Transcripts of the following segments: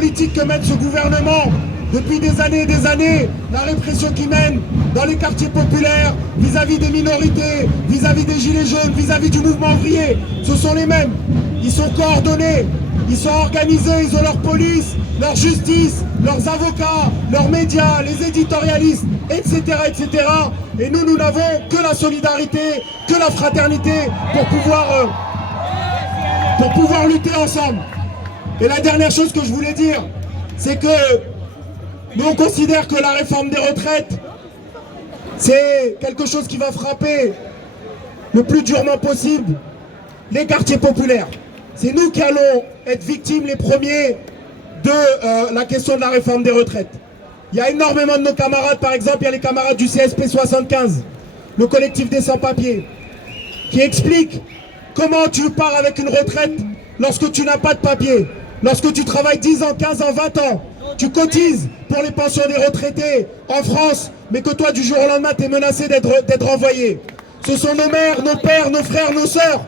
politique que mène ce gouvernement depuis des années, la répression qui mène dans les quartiers populaires vis-à-vis des minorités, vis-à-vis des gilets jaunes, vis-à-vis du mouvement ouvrier, ce sont les mêmes. Ils sont coordonnés, ils sont organisés, ils ont leur police, leur justice, leurs avocats, leurs médias, les éditorialistes, etc. etc. Et nous n'avons que la solidarité, que la fraternité pour pouvoir lutter ensemble. Et la dernière chose que je voulais dire, c'est que nous on considère que la réforme des retraites, c'est quelque chose qui va frapper le plus durement possible les quartiers populaires. C'est nous qui allons être victimes les premiers de la question de la réforme des retraites. Il y a énormément de nos camarades, par exemple, il y a les camarades du CSP 75, le collectif des sans-papiers, qui expliquent comment tu pars avec une retraite lorsque tu n'as pas de papier, lorsque tu travailles 10 ans, 15 ans, 20 ans, tu cotises pour les pensions des retraités en France, mais que toi, du jour au lendemain, tu es menacé d'être renvoyé. Ce sont nos mères, nos pères, nos frères, nos sœurs,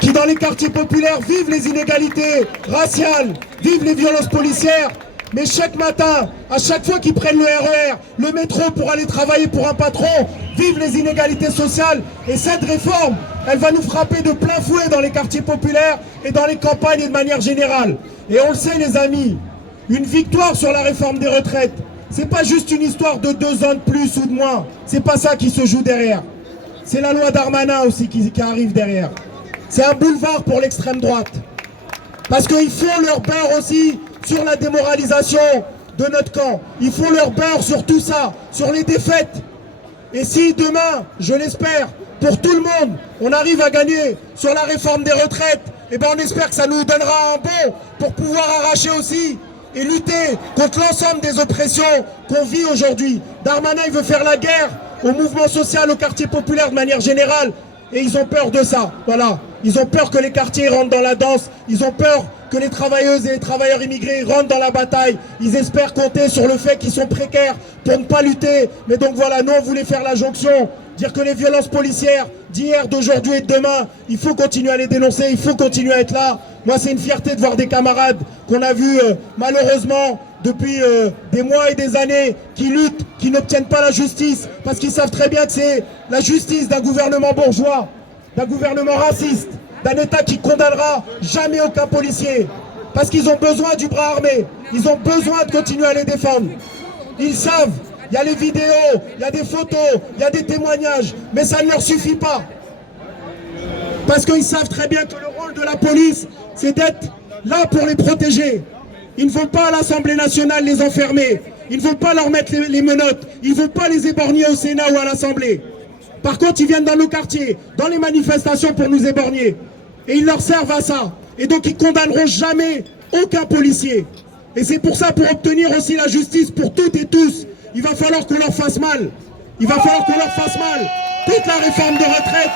qui dans les quartiers populaires vivent les inégalités raciales, vivent les violences policières, mais chaque matin, à chaque fois qu'ils prennent le RER, le métro pour aller travailler pour un patron, vivent les inégalités sociales. Et cette réforme, elle va nous frapper de plein fouet dans les quartiers populaires et dans les campagnes et de manière générale. Et on le sait les amis, une victoire sur la réforme des retraites, c'est pas juste une histoire de 2 ans de plus ou de moins, c'est pas ça qui se joue derrière. C'est la loi Darmanin aussi qui arrive derrière. C'est un boulevard pour l'extrême droite. Parce qu'ils font leur beurre aussi sur la démoralisation de notre camp. Ils font leur beurre sur tout ça, sur les défaites. Et si demain, je l'espère, pour tout le monde, on arrive à gagner sur la réforme des retraites, eh ben on espère que ça nous donnera un bond pour pouvoir arracher aussi et lutter contre l'ensemble des oppressions qu'on vit aujourd'hui. Darmanin, il veut faire la guerre au mouvement social, au quartier populaire de manière générale. Et ils ont peur de ça, voilà. Ils ont peur que les quartiers rentrent dans la danse. Ils ont peur que les travailleuses et les travailleurs immigrés rentrent dans la bataille. Ils espèrent compter sur le fait qu'ils sont précaires pour ne pas lutter. Mais donc voilà, nous on voulait faire la jonction, dire que les violences policières d'hier, d'aujourd'hui et de demain, il faut continuer à les dénoncer, il faut continuer à être là. Moi c'est une fierté de voir des camarades qu'on a vus malheureusement depuis des mois et des années qui luttent, qui n'obtiennent pas la justice parce qu'ils savent très bien que c'est la justice d'un gouvernement bourgeois, d'un gouvernement raciste, d'un État qui condamnera jamais aucun policier parce qu'ils ont besoin du bras armé, ils ont besoin de continuer à les défendre. Ils savent, il y a les vidéos, il y a des photos, il y a des témoignages, mais ça ne leur suffit pas. Parce qu'ils savent très bien que le rôle de la police, c'est d'être là pour les protéger. Ils ne vont pas à l'Assemblée nationale les enfermer. Ils ne vont pas leur mettre les menottes. Ils ne vont pas les éborgner au Sénat ou à l'Assemblée. Par contre, ils viennent dans nos quartiers, dans les manifestations pour nous éborgner. Et ils leur servent à ça. Et donc, ils condamneront jamais aucun policier. Et c'est pour ça, pour obtenir aussi la justice pour toutes et tous, il va falloir qu'on leur fasse mal. Il va falloir qu'on leur fasse mal. Toute la réforme de retraite,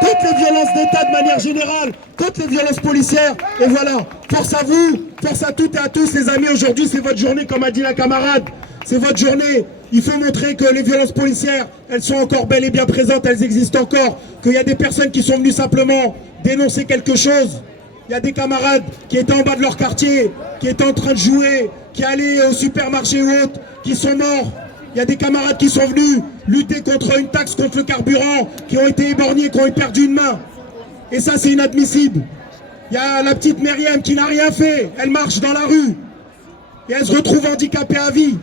toutes les violences d'État de manière générale, toutes les violences policières, et voilà, force à vous, force à toutes et à tous les amis, aujourd'hui c'est votre journée comme a dit la camarade, c'est votre journée, il faut montrer que les violences policières, elles sont encore bel et bien présentes, elles existent encore, qu'il y a des personnes qui sont venues simplement dénoncer quelque chose, il y a des camarades qui étaient en bas de leur quartier, qui étaient en train de jouer, qui allaient au supermarché ou autre, qui sont morts. Il y a des camarades qui sont venus lutter contre une taxe contre le carburant, qui ont été éborgnés, qui ont perdu une main. Et ça, c'est inadmissible. Il y a la petite Myriam qui n'a rien fait. Elle marche dans la rue. Et elle se retrouve handicapée à vie.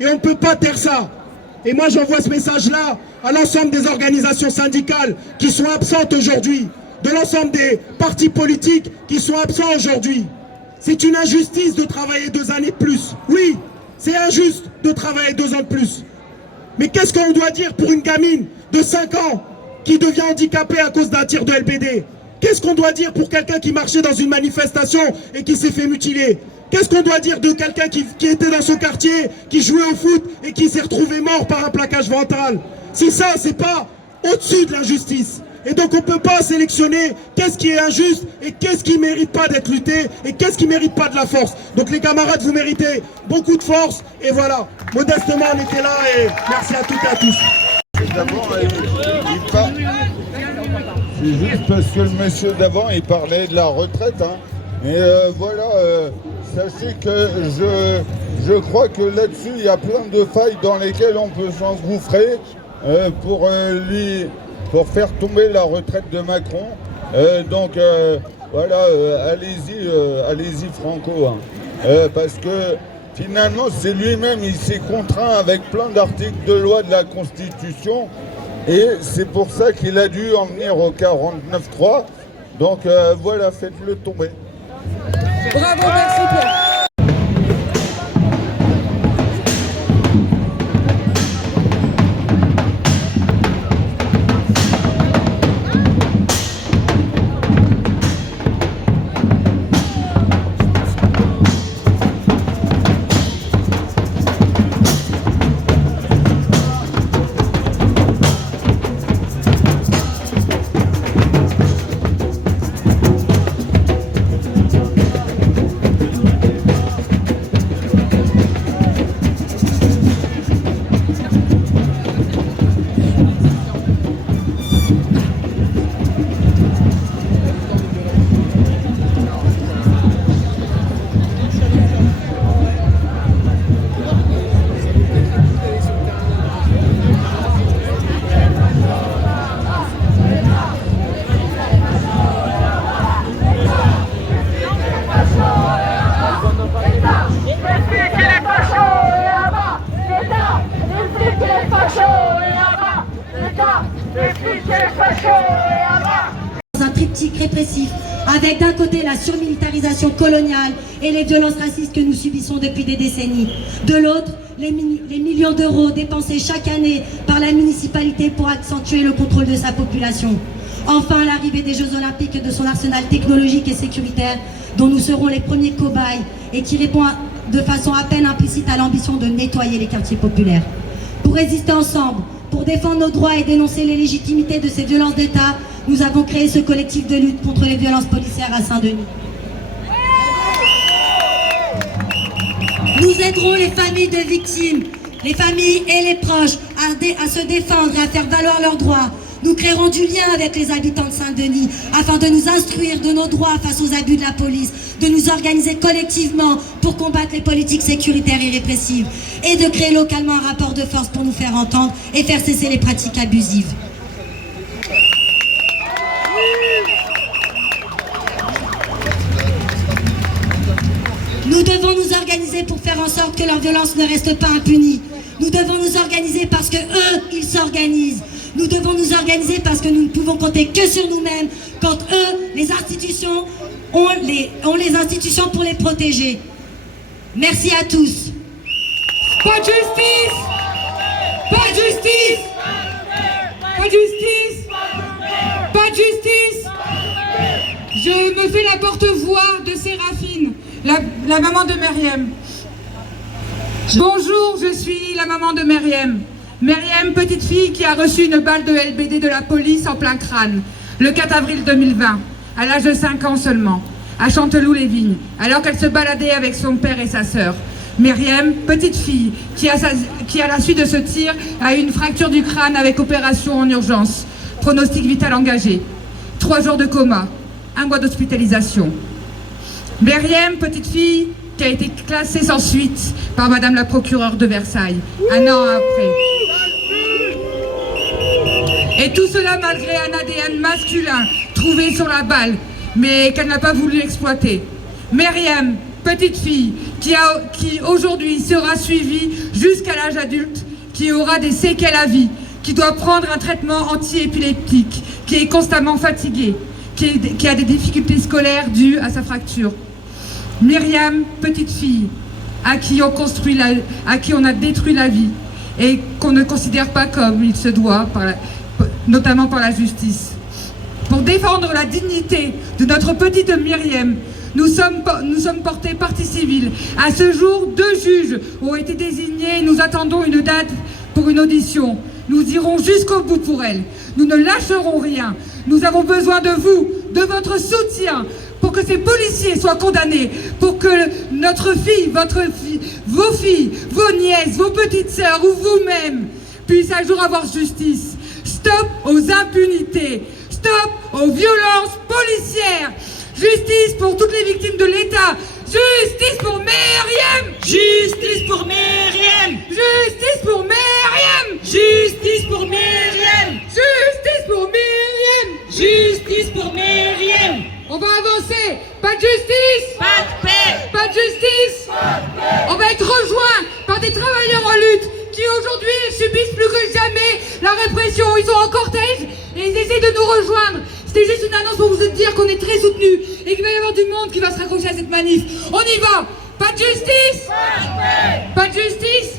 Et on ne peut pas taire ça. Et moi, j'envoie ce message-là à l'ensemble des organisations syndicales qui sont absentes aujourd'hui, de l'ensemble des partis politiques qui sont absents aujourd'hui. C'est une injustice de travailler 2 années de plus. Oui, c'est injuste de travailler 2 ans de plus. Mais qu'est-ce qu'on doit dire pour une gamine de 5 ans qui devient handicapée à cause d'un tir de LBD? Qu'est-ce qu'on doit dire pour quelqu'un qui marchait dans une manifestation et qui s'est fait mutiler? Qu'est-ce qu'on doit dire de quelqu'un qui était dans son quartier, qui jouait au foot et qui s'est retrouvé mort par un plaquage ventral? Si ça, c'est pas au-dessus de l'injustice. Et donc on ne peut pas sélectionner qu'est-ce qui est injuste et qu'est-ce qui ne mérite pas d'être lutté et qu'est-ce qui ne mérite pas de la force. Donc les camarades, vous méritez beaucoup de force et voilà, modestement on était là et merci à toutes et à tous. C'est juste parce que le monsieur d'avant il parlait de la retraite, hein. Et voilà, sachez que je crois que là-dessus, il y a plein de failles dans lesquelles on peut s'engouffrer pour faire tomber la retraite de Macron. Donc voilà, allez-y Franco, hein. Parce que finalement, c'est lui-même, il s'est contraint avec plein d'articles de loi de la Constitution, et c'est pour ça qu'il a dû en venir au 49.3. Donc voilà, faites-le tomber. Bravo, merci Pierre. Un triptyque répressif, avec d'un côté la surmilitarisation coloniale et les violences racistes que nous subissons depuis des décennies, de l'autre les millions d'euros dépensés chaque année par la municipalité pour accentuer le contrôle de sa population. Enfin, l'arrivée des Jeux Olympiques et de son arsenal technologique et sécuritaire, dont nous serons les premiers cobayes et qui répond de façon à peine implicite à l'ambition de nettoyer les quartiers populaires. Pour résister ensemble, pour défendre nos droits et dénoncer l'illégimité de ces violences d'État, nous avons créé ce collectif de lutte contre les violences policières à Saint-Denis. Nous aiderons les familles de victimes, les familles et les proches à se défendre et à faire valoir leurs droits. Nous créerons du lien avec les habitants de Saint-Denis afin de nous instruire de nos droits face aux abus de la police, de nous organiser collectivement pour combattre les politiques sécuritaires et répressives et de créer localement un rapport de force pour nous faire entendre et faire cesser les pratiques abusives. Nous devons nous organiser pour faire en sorte que leur violence ne reste pas impunie. Nous devons nous organiser parce que eux, ils s'organisent. Nous devons nous organiser parce que nous ne pouvons compter que sur nous-mêmes quand eux, les institutions, ont les institutions pour les protéger. Merci à tous. Pas de justice! Pas de justice! Pas de justice! Pas de justice! Je me fais la porte-voix de Séraphine, la maman de Myriam. Bonjour, je suis la maman de Myriam. Myriam, petite fille qui a reçu une balle de LBD de la police en plein crâne, le 4 avril 2020, à l'âge de 5 ans seulement, à Chanteloup-les-Vignes, alors qu'elle se baladait avec son père et sa sœur. Myriam, petite fille, qui à la suite de ce tir, a eu une fracture du crâne avec opération en urgence, pronostic vital engagé, 3 jours de coma, 1 mois d'hospitalisation. Myriam, petite fille, qui a été classée sans suite par Madame la procureure de Versailles, 1 an après. Et tout cela malgré un ADN masculin trouvé sur la balle, mais qu'elle n'a pas voulu exploiter. Myriam, petite fille, qui aujourd'hui sera suivie jusqu'à l'âge adulte, qui aura des séquelles à vie, qui doit prendre un traitement anti-épileptique, qui est constamment fatiguée, qui a des difficultés scolaires dues à sa fracture. Myriam, petite fille, à qui on a détruit la vie et qu'on ne considère pas comme il se doit, notamment par la justice. Pour défendre la dignité de notre petite Myriam, nous sommes portés partie civile. À ce jour, 2 juges ont été désignés et nous attendons une date pour une audition. Nous irons jusqu'au bout pour elle. Nous ne lâcherons rien. Nous avons besoin de vous, de votre soutien, pour que ces policiers soient condamnés, pour que notre fille, vos filles, vos nièces, vos petites sœurs ou vous-même puissent un jour avoir justice. Stop aux impunités, stop aux violences policières. Justice pour toutes les victimes de l'État. Justice pour Myriam. Justice pour Myriam. Justice pour Myriam. Justice pour Myriam. Justice pour Myriam. Justice pour Myriam. On va avancer. Pas de justice. Pas de paix. Pas de justice. On va être rejoints par des travailleurs en lutte qui aujourd'hui subissent plus que jamais la répression. Ils sont en cortège et ils essaient de nous rejoindre. C'était juste une annonce pour vous dire qu'on est très soutenus et qu'il va y avoir du monde qui va se raccrocher à cette manif. On y va. Pas de justice. Pas de justice.